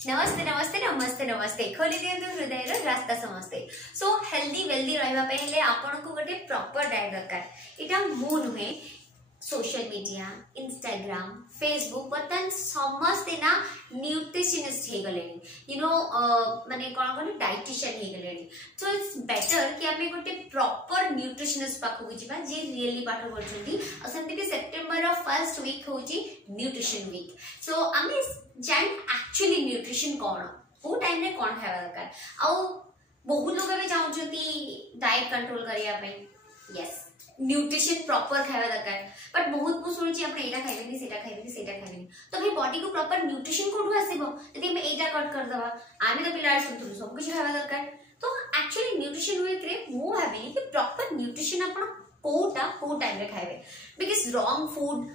नमस्ते नमस्ते नमस्ते नमस्ते खोली दियंतु हृदय रास्ता समस्ते। सो हेल्दी वेल्दी रहिबा पहिले आपन को गोटे प्रॉपर डाइट दरकार। इटा मु नुहे सोशल मीडिया इंस्टाग्राम फेसबुक बर्तन समस्ते ना न्यूट्रिशनिस्ट हे गलेनी यू नो माने कोन कोन डाइटिशियन हे गलेनी। सो इट्स बेटर कि आमे गोटे प्रॉपर न्यूट्रिशनिस्ट पाखु जिबा जे रियली पाठ करछंती। असंति कि सेप्टेम्बर रो फर्स्ट वीक होची न्यूट्रिशन वीक। सो आमे जान एक्चुअली न्यूट्रिशन कोन को टाइम रे कोन खावा दरकार आ बहुत लोग भी चाहछंती डाइट कंट्रोल करिया पे। यस न्यूट्रिशन प्रॉपर खावा दरकार बट बहुत को सुनिछि आपण एटा खाइबेनी सेटा खाइबेनी तो भाई बॉडी को प्रॉपर न्यूट्रिशन कोडू आसीबो यदि हम एटा कट कर दवा आमे तो पिलार सुनथु सब कुछ खावा दरकार। तो एक्चुअली न्यूट्रिशन वीक रे मो भाबिनी कि प्रॉपर न्यूट्रिशन आपण कोटा को टाइम रे खाइबे because wrong food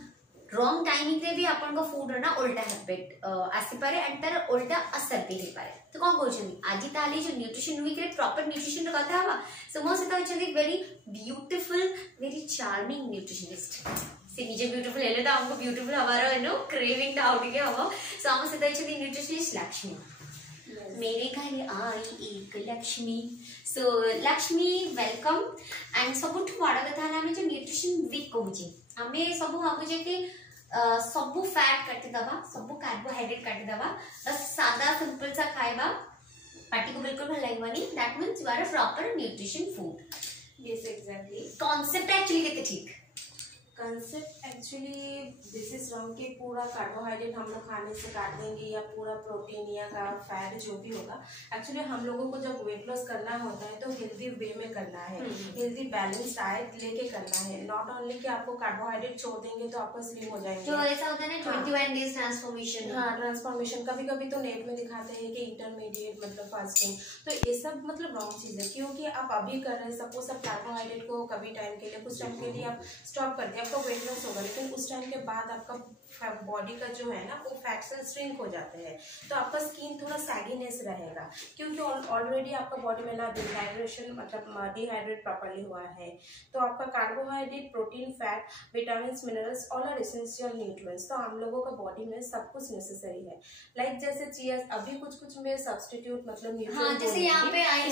wrong timing रे भी आपन को फूड ना उल्टा हैबिट आसी पारे एंड तार उल्टा असर भी हे पारे। तो कोन कहउछनी आजि ताली जो न्यूट्रिशन वीक रे प्रॉपर न्यूट्रिशन रो कथा हवा सो मो से कहउछनी very beautiful very charming nutritionist. से निजे ब्यूटीफुल हेले त हमको ब्यूटीफुल हवारो नो क्रेविंग ता आउट के हवा। सो हम से कहउछनी न्यूट्रिशनिस्ट लक्ष्मी मेरे घर आई एक लक्ष्मी। सो लक्ष्मी वेलकम एंड सबुठ बड़ कथा ना जो न्यूट्रिशन वीक कहउची हमें सब भाबुजे कि सब फैट काटी दबा सब कार्बोहाइड्रेट काटी दबा बस सादा सिंपल सा खाइबा पार्टी को बिल्कुल भल लागबनी that means you are a proper nutrition food. Yes exactly concept actually कितने ठीक concept actually this is wrong कि पूरा कार्बोहाइड्रेट हम लोग खाने से काट देंगे या पूरा प्रोटीन या का फैट जो भी होगा। एक्चुअली हम लोगों को जब वेट लॉस करना होता है तो हेल्दी वे में करना है, हेल्दी बैलेंस डाइट लेके करना है। नॉट ओनली कि आपको कार्बोहाइड्रेट छोड़ देंगे तो आपको स्लिम हो जाएंगे। जो ऐसा होता है ना 21 डेज ट्रांसफॉर्मेशन। हाँ ट्रांसफॉर्मेशन कभी कभी तो नेट में दिखाते हैं कि इंटरमीडिएट मतलब फास्टिंग, तो ये सब मतलब रॉन्ग चीज़ है क्योंकि आप अभी कर रहे हैं सपोज आप कार्बोहाइड्रेट को कभी टाइम के लिए कुछ टाइम के लिए आप स्टॉप कर दिया आपका वेट लॉस होगा, लेकिन उस टाइम के बाद आपका बॉडी का जो है ना वो फैट सेल्स श्रिंक हो जाते हैं तो आपका स्किन थोड़ा सैगीनेस रहेगा क्योंकि ऑलरेडी आपका बॉडी में ना डिहाइड्रेशन मतलब डिहाइड्रेट प्रॉपर्ली हुआ है। तो आपका carbohydrate protein fat vitamin minerals all are essential nutrients तो हम लोगों का बॉडी में सब कुछ नेसेसरी है। लाइक जैसे चिया अभी कुछ में सब्सटीट्यूट मतलब हाँ, जैसे यहाँ पे आई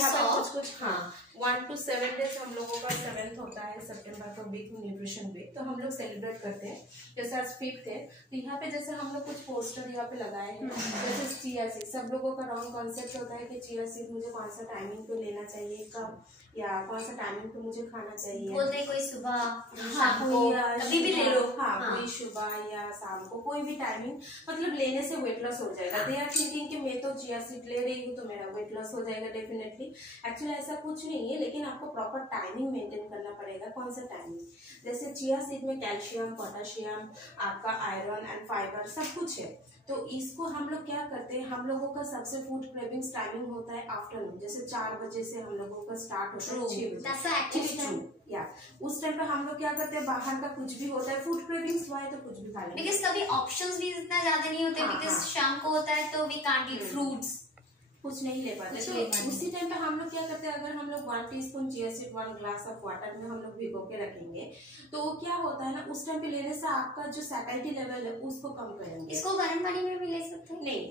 कुछ हाँ 1 to 7 डेज हम लोगों का 7th होता है सितंबर का वीक न्यूट्रिशन वीक तो हम लोग सेलिब्रेट करते हैं। जैसे आज 5th है तो यहाँ पे जैसे हम लोग कुछ पोस्टर यहाँ पे लगाए हैं जैसे चिया सीड। सब लोगों का रॉन्ग कॉन्सेप्ट होता है कि चिया सीड मुझे कौन सा टाइमिंग पे लेना चाहिए कब या कौन सा टाइमिंग पे मुझे खाना चाहिए। बोलते हैं कोई सुबह शाम को अभी भी ले लो। हाँ कोई सुबह या शाम को कोई भी टाइमिंग मतलब लेने से वेट लॉस हो जाएगा। दे आर थिंकिंग कि मैं तो चिया सीड ले रही हूँ तो मेरा वेट लॉस हो जाएगा डेफिनेटली। एक्चुअली ऐसा कुछ नहीं है लेकिन आपको प्रॉपर टाइमिंग मेंटेन करना पड़ेगा। कौन सा टाइमिंग जैसे चिया सीड में कैल्शियम पोटेशियम आपका आयरन एंड फाइबर सब कुछ है। तो इसको हम लोग क्या करते हैं हम लोगों का सबसे फूड क्रेविंग्स टाइमिंग होता है आफ्टरनून जैसे 4 बजे से हम लोगों का स्टार्ट होता है 6 बजे। या उस टाइम पे हम लोग क्या करते हैं बाहर का कुछ भी होता है फूड क्रेविंग्स हुआ है तो कुछ भी खा लेंगे बिकॉज़ कभी ऑप्शंस भी इतना ज्यादा नहीं होते बिकॉज़ शाम को होता है तो वी कांट ईट फ्रूट्स कुछ नहीं ले पाते। तो उसी टाइम पे हम लोग क्या करते हैं अगर हम लोग 1 teaspoon chia seed 1 glass of water में हम लोग भिगो के रखेंगे तो क्या होता है ना उस टाइम पे लेने से आपका जो सैटिस्फैक्टी लेवल है उसको कम करेंगे। इसको गर्म पानी में भी ले सकते हैं? नहीं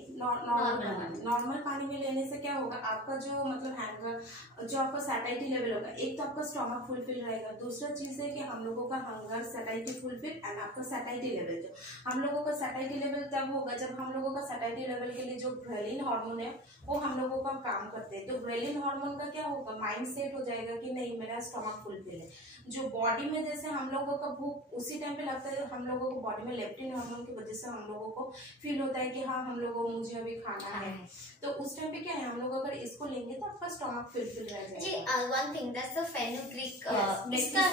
नॉर्मल पानी में लेने से क्या होगा आपका जो मतलब हैंगर जो आपका सैटिस्फैक्टी लेवल होगा एक तो आपका स्टमक फुलफिल रहेगा। दूसरा चीज है कि हम लोगों का हंगर सैटिस्फैक्टी फुलफिल एंड आपका सैटिस्फैक्टी लेवल जो हम लोगों का सैटिस्फैक्टी लेवल तब होगा जब हम लोगों का सैटिस्फैक्टी लेवल के लिए जो ग्रेलिन हार्मोन है वो हम लोगों का काम करते हैं। तो ग्रेलिन हार्मोन का क्या होगा माइंड सेट हो जाएगा कि नहीं मेरा स्टमक फुलफिल है। जो बॉडी में जैसे हम लोगों का भूख उसी टाइम पे लगता है हम लोगों को बॉडी में लेप्टिन हार्मोन की वजह से हम लोगों को फील होता है कि हाँ हम लोगों को मुझे अभी खाना है। तो उस टाइम पे क्या है हम लोग अगर इसको लेंगे तो आपका स्टमक फुलफिल रह जाएगा। जी one thing that's the fenugreek इसका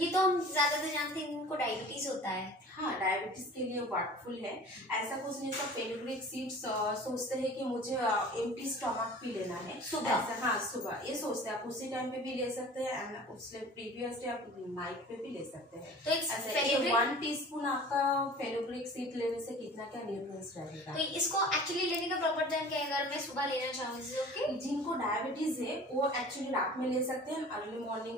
ये तो हम ज्यादातर जानते हैं इनको डायबिटीज होता है। हाँ डायबिटीज के लिए वर्कफुल है। ऐसा कुछ नहीं सब फेनुग्रीक सीड्स सोचते हैं कि मुझे एम्प्टी स्टमक भी लेना है सुबह। हाँ सुबह ये सोचते हैं आप उसी टाइम पे भी ले सकते हैं एंड उससे प्रीवियस डे आप नाइट पे भी ले सकते हैं। तो 1 टीस्पून आपका फेनुग्रीक सीड लेने से कितना क्या न्यूट्रिएंट्स रहेगा। तो इसको एक्चुअली लेने का प्रॉपर टाइम क्या है? अगर मैं सुबह लेना चाहूँ ओके जिनको डायबिटीज है वो एक्चुअली रात में ले सकते हैं अर्ली मॉर्निंग।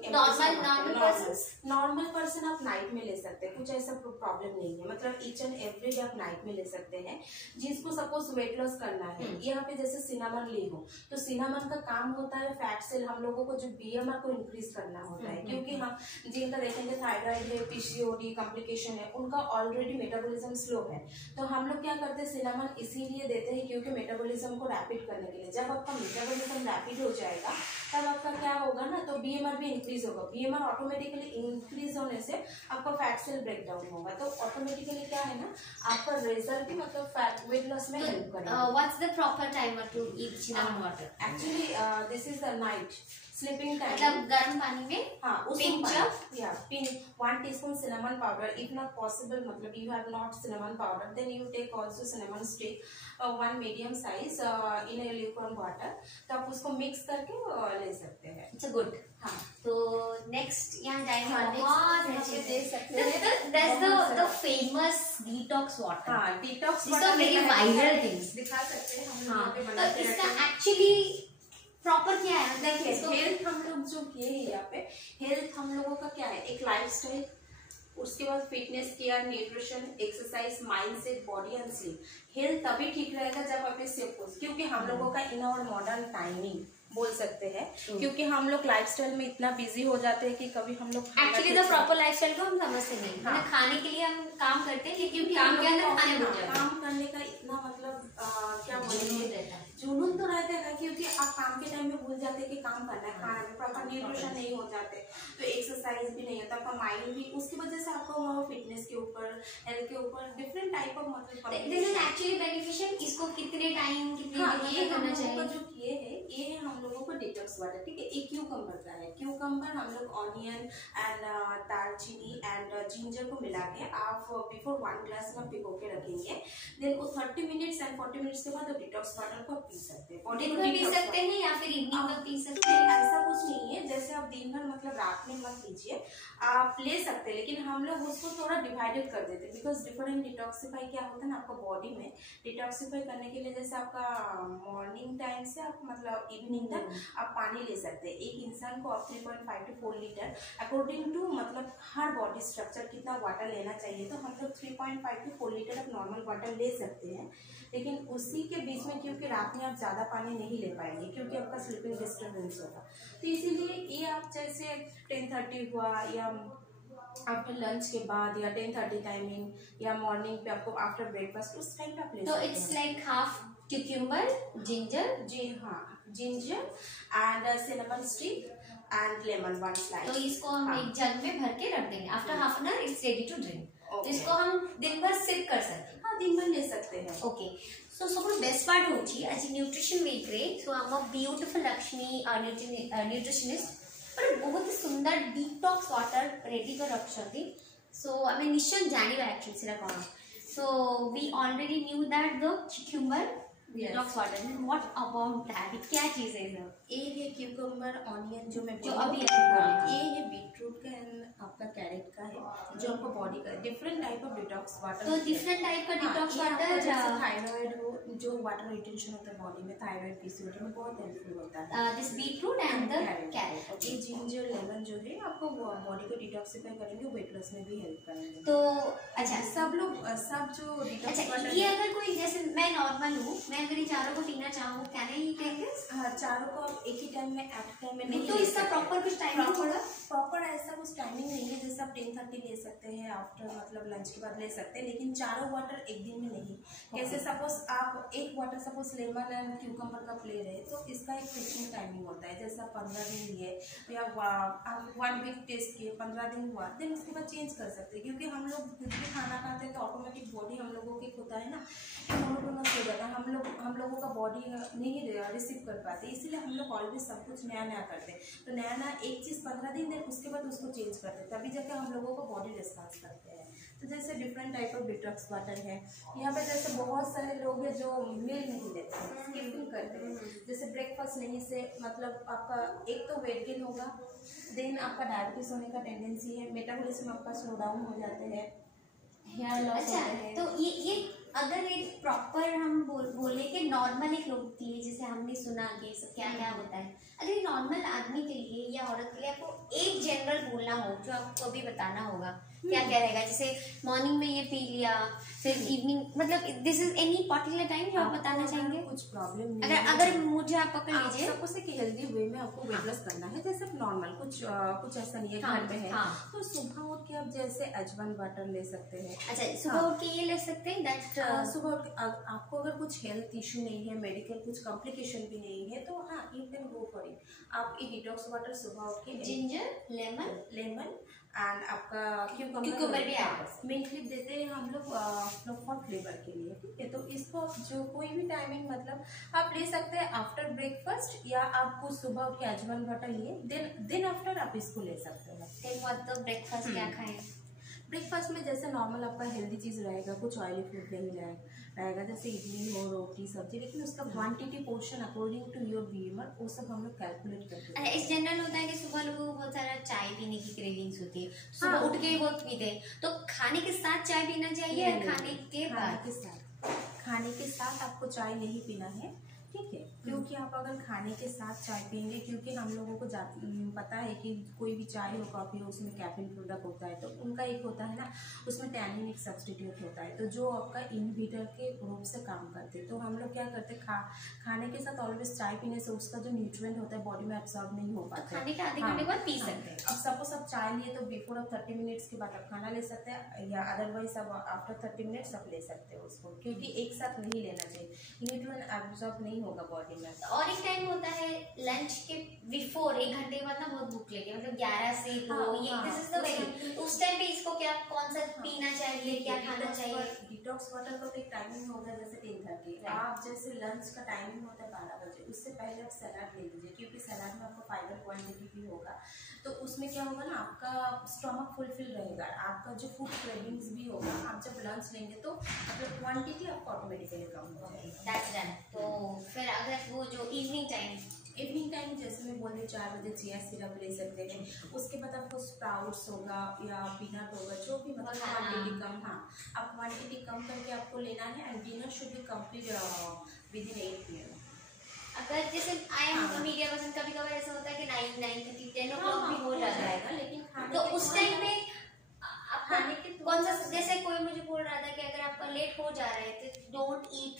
नॉर्मल पर्सन आप नाइट में ले सकते हैं। कुछ ऐसा प्रॉब्लम प्रॉब्लम नहीं है, मतलब ईच एंड एवरी डे आप नाइट में ले सकते हैं। जिसको सपोज वेट लॉस करना है, यहाँ पे जैसे सिनामन ली हो, तो सिनामन का काम होता है फैट सेल, हम लोगों को जो बीएमआर को इंक्रीज करना होता है, क्योंकि हम जिनका देखेंगे थायराइड है, पीसीओडी कॉम्प्लिकेशन है, उनका ऑलरेडी मेटाबॉलिज्म स्लो है, तो हम लोग क्या करते हैं सिनामन इसीलिए देते हैं क्योंकि मेटाबॉलिज्म को रैपिड करने के लिए। जब आपका मेटाबॉलिज्म रैपिड हो जाएगा तब आपका क्या होगा ना, तो बीएमआर भी इंक्रीज होगा। बीएमआर ऑटोमेटिकली इंक्रीज होने से आपका फैट सेल ब्रेक डाउन होगा, तो ऑटोमेटिकली क्या है ना, आपका रिजल्ट भी मतलब फैट वेट लॉस में हेल्प करेगा। What's the proper timer to eat cinnamon water? Actually this is the night sleeping time, मतलब गर्म पानी में pinch 1 teaspoon cinnamon powder, if not possible मतलब you have not cinnamon powder, then you take also cinnamon stick 1 medium size in a lukewarm water, तो आप उसको mix करके ले सकते हैं। It's good. हाँ, तो नेक्स्ट यहाँ जाएंगे, बहुत अच्छे दे सकते हैं। The famous detox water. हाँ, detox water very viral things दिखा सकते हैं हम हाँ, लोग पे तो बनाते इसका रहते हैं। एक्चुअली प्रॉपर क्या है? देखिए हेल्थ हम लोग जो किए हैं यहाँ पे, हेल्थ हम लोगों का क्या है, एक लाइफस्टाइल, उसके बाद fitness care, nutrition, exercise, mindset, body and sleep. Health तभी ठीक रहेगा जब आप इस क्योंकि हम लोगों का इन और मॉडर्न टाइमिंग बोल सकते हैं, क्योंकि हम लोग लाइफस्टाइल में इतना बिजी हो जाते हैं कि कभी हम लोग एक्चुअली द प्रॉपर लाइफस्टाइल को हम समझते नहीं। हाँ, खाने के लिए हम काम करते हैं क्योंकि काम के अंदर खाने बढ़ जाते हैं। काम करने का इतना मतलब क्या बोलेंगे, जुनून तो रहता है, क्योंकि आप काम के टाइम में भूल जाते हैं कि काम करना है, खाना में प्रॉपर न्यूट्रिशन नहीं हो जाते, तो एक्सरसाइज भी नहीं होता, आपका माइंड भी, उसकी वजह से आपको फिटनेस के ऊपर, हेल्थ के ऊपर डिफरेंट टाइप ऑफ मतलब दिस इज एक्चुअली बेनिफिशियल। इसको कितने टाइम कितने ये करना चाहिए? जो किए है ये है हम लोगों को डिटॉक्स वाटर, ठीक है। एक क्यूकम्बर का है, क्यूकम्बर हम लोग ऑनियन एंड दालचीनी एंड जिंजर को मिला के आप बिफोर 1 ग्लास में भिगो के रखेंगे, देन वो 30 मिनट्स एंड 40 मिनट्स के बाद डिटॉक्स वाटर को पी सकते हैं। दिन भर पी सकते हैं या फिर इवनिंग में पी सकते हैं? ऐसा कुछ नहीं है, जैसे आप दिन भर मतलब रात में मत लीजिए, आप ले सकते हैं, लेकिन हम लोग उसको थोड़ा डिवाइडेड कर देते हैं, बिकॉज डिफरेंट डिटॉक्सिफाई क्या होता है ना आपका बॉडी में, डिटॉक्सिफाई करने के लिए जैसे आपका मॉर्निंग टाइम से आप मतलब इवनिंग तक आप पानी ले सकते हैं। एक इंसान को आप 3.5 to 4 लीटर अकॉर्डिंग टू मतलब हर बॉडी स्ट्रक्चर कितना वाटर लेना चाहिए, तो हम लोग 3.5 to 4 लीटर आप नॉर्मल वाटर ले सकते हैं, लेकिन उसी के बीच में क्योंकि रात में आप ज़्यादा पानी नहीं ले पाएंगे क्योंकि आपका स्लीपिंग डिस्टर्बेंस होगा, तो इसीलिए ये आप जैसे 10:30 हुआ या आफ्टर लंच के बाद या 10:30 टाइमिंग या मॉर्निंग पे आपको आफ्टर ब्रेकफास्ट उस टाइम पे आप ले तो it's like half cucumber, ginger, जी हाँ, ginger and cinnamon stick and lemon 1 slice. तो इसको हम एक जग में भर के रख देंगे। After half an hour it's ready to drink. तो इसको हम दिन भर सिप कर सकते हैं। हाँ, दिन भर ले सकते हैं। ओके, सो सबुठु बेस्ट पार्ट होची आज न्यूट्रिशन वीक्रे। So I am a beautiful Lakshmi nutritionist, पर बहुत ही सुंदर डिटॉक्स वाटर रेडी कर रखछथि। सो आमे निश्चय जानिबा एक्चुअली सेटा कोन। So we already knew that the cucumber detox water, what about that? क्या चीज है सर? ये है क्यूकम्बर, ऑनियन जो मैं अभी ये है बीटरूट का एंड आपका कैरेट का है, जो आपका बॉडी का different type of detox water. तो डिफरेंट टाइप का डिटॉक्स वाटर, जैसे थायराइड हो, जो वाटर रिटेंशन होता है बॉडी में, थायराइड पीसीओडी में बहुत हेल्पफुल होता है। This beetroot and the carat. ये जिंजर लेमन जो है आपको बॉडी को डिटॉक्सिफाई करेंगे, वेट लॉस में भी हेल्प करेंगे। तो अच्छा, सब लोग सब जो डिटॉक्स वाटर, ये अगर कोई जैसे मैं नॉर्मल हूँ, मैं अगर ये चारों को पीना चाहूँ, क्या नहीं कहेंगे? हाँ, चारों को आप एक ही टाइम में एट टाइम में नहीं। तो इसका प्रॉपर कुछ टाइमिंग होगा? प्रॉपर ऐसा कुछ टाइमिंग नहीं है, जैसे आप 10:30 ले सकते हैं, आफ्टर मतलब लंच के बाद ले सकते हैं, लेकिन चारों वाटर एक दिन में नहीं। जैसे सपोज आप एक water suppose lemon and cucumber का ले रहे हैं, तो इसका एक फिक्सिंग टाइमिंग होता है। जैसे आप 15 दिन लिए या आप 1 वीक टेस्ट किए, 15 दिन हुआ, देन उसके बाद चेंज कर सकते हैं, क्योंकि हम लोग कुछ भी खाना खाते हैं तो ऑटोमेटिक बॉडी हम लोगों की होता है ना, मोनोटोनस हो जाता है, हम लोगों का बॉडी नहीं रिसीव कर पाते, इसीलिए हम लोग ऑलवेज सब कुछ नया नया करते हैं। तो नया नया एक चीज़ 15 दिन दें, उसके बाद उसको चेंज करते हैं, तभी जाकर हम लोगों को बॉडी रिस्पॉन्स करते हैं। तो जैसे different type of detox water है। यहाँ पे जैसे बहुत सारे लोग हैं जो मील नहीं लेते हैं, स्किपिंग करते हैं, जैसे ब्रेकफास्ट नहीं से मतलब आपका एक तो वेट गेन होगा, देन आपका डायबिटीज होने का टेंडेंसी है, मेटाबॉलिज्म आपका स्लो डाउन हो जाते हैं, हेयर लॉस होता है। तो ये अगर एक प्रॉपर हम बोले कि नॉर्मल एक लोग थी, जैसे हमने सुना कि सब क्या क्या होता है, अगर नॉर्मल आदमी के लिए या औरत के लिए आपको एक जनरल बोलना हो जो आपको अभी बताना होगा क्या क्या रहेगा, जैसे मॉर्निंग में ये पी लिया, फिर इवनिंग, मतलब this is any particular time जो आप बताना चाहेंगे? कुछ प्रॉब्लम नहीं अगर मुझे आप पकड़ लीजिए, सबको से हेल्दी वे में आपको वेट लॉस करना है, जैसे नॉर्मल कुछ ऐसा नहीं है घर में है, तो सुबह उठ के आप जैसे अजवाइन वाटर ले सकते हैं। अच्छा, सुबह उठ के ये ले सकते हैं दैट सुबह उठ के आपको अगर कुछ हेल्थ इशू नहीं है, मेडिकल कुछ कॉम्प्लिकेशन भी नहीं है, तो हाँ you can go for it. आप ये डिटॉक्स वाटर सुबह उठ के जिंजर, लेमन एंड आपका क्यूकम्बर भी मिल्क लिप देते हैं हम लोग फॉर फ्लेवर के लिए, ठीक है। तो इसको आप जो कोई भी टाइमिंग मतलब आप ले सकते हैं आफ्टर ब्रेकफास्ट, या आपको सुबह उठ के अजवाइन वाटर लिए देन आफ्टर आप इसको ले सकते हैं। मतलब ब्रेकफास्ट क्या खाएं? ब्रेकफास्ट में जैसे नॉर्मल आपका हेल्दी चीज़ रहेगा, कुछ ऑयली फूड नहीं रहेगा, जैसे इडली हो, रोटी, सब्जी, लेकिन उसका quantity portion according to your BMR वो सब हम लोग कैलकुलेट करते हैं। इस जनरल होता है कि सुबह लोगों को बहुत सारा चाय पीने की क्रेविंग्स होती है, सुबह उठ के ही बहुत पीते हैं, तो खाने के साथ चाय पीना चाहिए या खाने के साथ आपको चाय नहीं पीना है, ठीक है। क्योंकि आप अगर खाने के साथ चाय पियेंगे, क्योंकि हम लोगों को पता है कि कोई भी चाय हो, कॉफी हो, उसमें कैफीन प्रोडक्ट होता है, तो उनका एक होता है ना, उसमें टैनिन एक सब्स्टिट्यूट होता है, तो जो आपका इनहिबिटर के रूप से काम करते हैं। तो हम लोग क्या करते हैं, खाने के साथ ऑलवेज चाय पीने से उसका जो न्यूट्रिएंट होता है बॉडी में एब्सॉर्ब नहीं हो पाता, खाने के आधे घंटे बाद पी सकते हैं। अब सपोज आप चाय लिए तो बिफोर आप 30 मिनट्स के बाद आप खाना ले सकते हैं, या अदरवाइज आप आफ्टर 30 मिनट्स आप ले सकते हो उसको, क्योंकि एक साथ नहीं लेना चाहिए, न्यूट्रिएंट एब्सॉर्ब नहीं होगा बॉडी में। और एक टाइम होता है लंच के बिफोर, 1 घंटे के बाद ना बहुत भूख लगी, मतलब 11 से 2, ये दिस इज द वेरी, उस टाइम पे इसको क्या कौन सा पीना चाहिए, क्या खाना चाहिए? डिटॉक्स वाटर का एक टाइमिंग होता है, जैसे 10:30, आप जैसे लंच का टाइमिंग होता है 12 बजे, उससे पहले आप सलाद ले लीजिए, क्योंकि सलाद में आपको फाइबर क्वांटिटी भी होगा, तो उसमें क्या होगा ना, आपका स्टमक फुलफिल रहेगा, आपका जो फूड क्रेविंग्स भी होगा, आप जब लंच लेंगे तो मतलब क्वांटिटी आपको ऑटोमेटिकली कम हो जाएगी। That's done. तो फिर अगर वो जो इवनिंग टाइम जैसे मैं बोली 4 बजे चिया सिरप ले सकते हैं, उसके बाद आपको स्प्राउट्स होगा या पीनट होगा, जो भी मतलब क्वांटिटी कम, आप क्वांटिटी कम करके आपको लेना है, and dinner should be complete with in 8 PM। अगर जैसे मीडिया पर्सन कभी-कभार ऐसा होता है कि 9:30 10 o'clock भी हो जाता है, लेकिन तो उस टाइम पे आप खाने के कौन सा, जैसे कोई मुझे बोल रहा था कि अगर आपका लेट हो जा रहा है तो डोंट ईट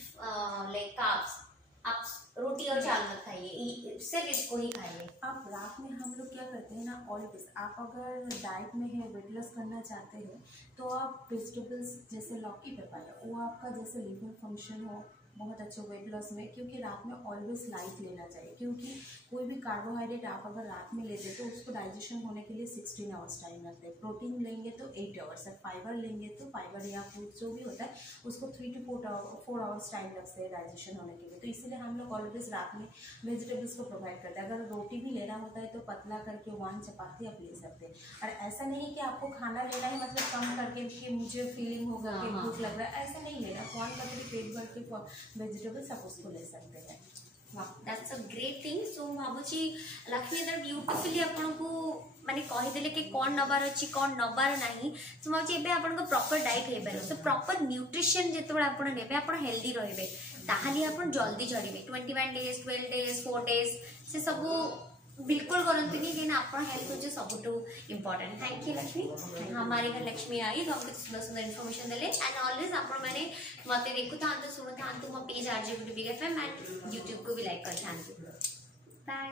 लाइक कार्ब्स, आप रोटी और चावल मत खाइए, सिर्फ इसको ही खाइए। आप रात में हम लोग क्या करते हैं ना, ऑलवेज आप अगर डाइट में है, वेट लॉस करना चाहते हैं, तो आप वेजिटेबल्स जैसे लौकी पपाया, वो आपका जैसे लिवर फंक्शन हो बहुत अच्छे वेट लॉस में, क्योंकि रात में ऑलवेज लाइट लेना चाहिए, क्योंकि कोई भी कार्बोहाइड्रेट आप अगर रात में लेते तो उसको डाइजेशन होने के लिए 16 आवर्स टाइम लगता है, प्रोटीन लेंगे तो 8 आवर्स है, फाइबर लेंगे तो फाइबर या फ्रूट जो भी होता है उसको 3 to 4 आवर्स टाइम लगता है डाइजेशन होने के लिए, तो इसीलिए हम लोग ऑलवेज रात में वेजिटेबल्स को प्रोवाइड करते हैं। अगर रोटी भी लेना होता है तो पतला करके 1 चपाती आप ले सकते हैं, और ऐसा नहीं कि आपको खाना लेना है मतलब कम करके कि मुझे फीलिंग होगा कि भूख लग रहा है, ऐसा नहीं लेना, 1 करके पेट भर के वेजिटेबल्स आप उसको ले सकते हैं। That's a great thing. So भावुची लक्ष्मी इधर ब्यूटिफुली आपको माने कहीदेले कि कौन नबार अच्छी कौन नबार नहीं, तो भावुची एबे आपनको प्रॉपर डाइट हे पारो, सो प्रॉपर न्यूट्रिशन जेतेबेले आपण नेबे आपण हेल्दी रहबे, ताहाली आपण जल्दी झड़िबे। 21 डेज 12 डेज 4 डेज से सब बिल्कुल करंतुनी कि आपण हेल्थ हो सबुठू इंपोर्टेंट। थैंक यू लक्ष्मी, हमारे घर लक्ष्मी आई तो हमको सुंदर सुंदर इनफॉरमेशन देले, एंड ऑलवेज आपण माने मते देखु था तो सुनो था तो मो page RJ Beauty Big FM and YouTube को भी लाइक कर था। बाय।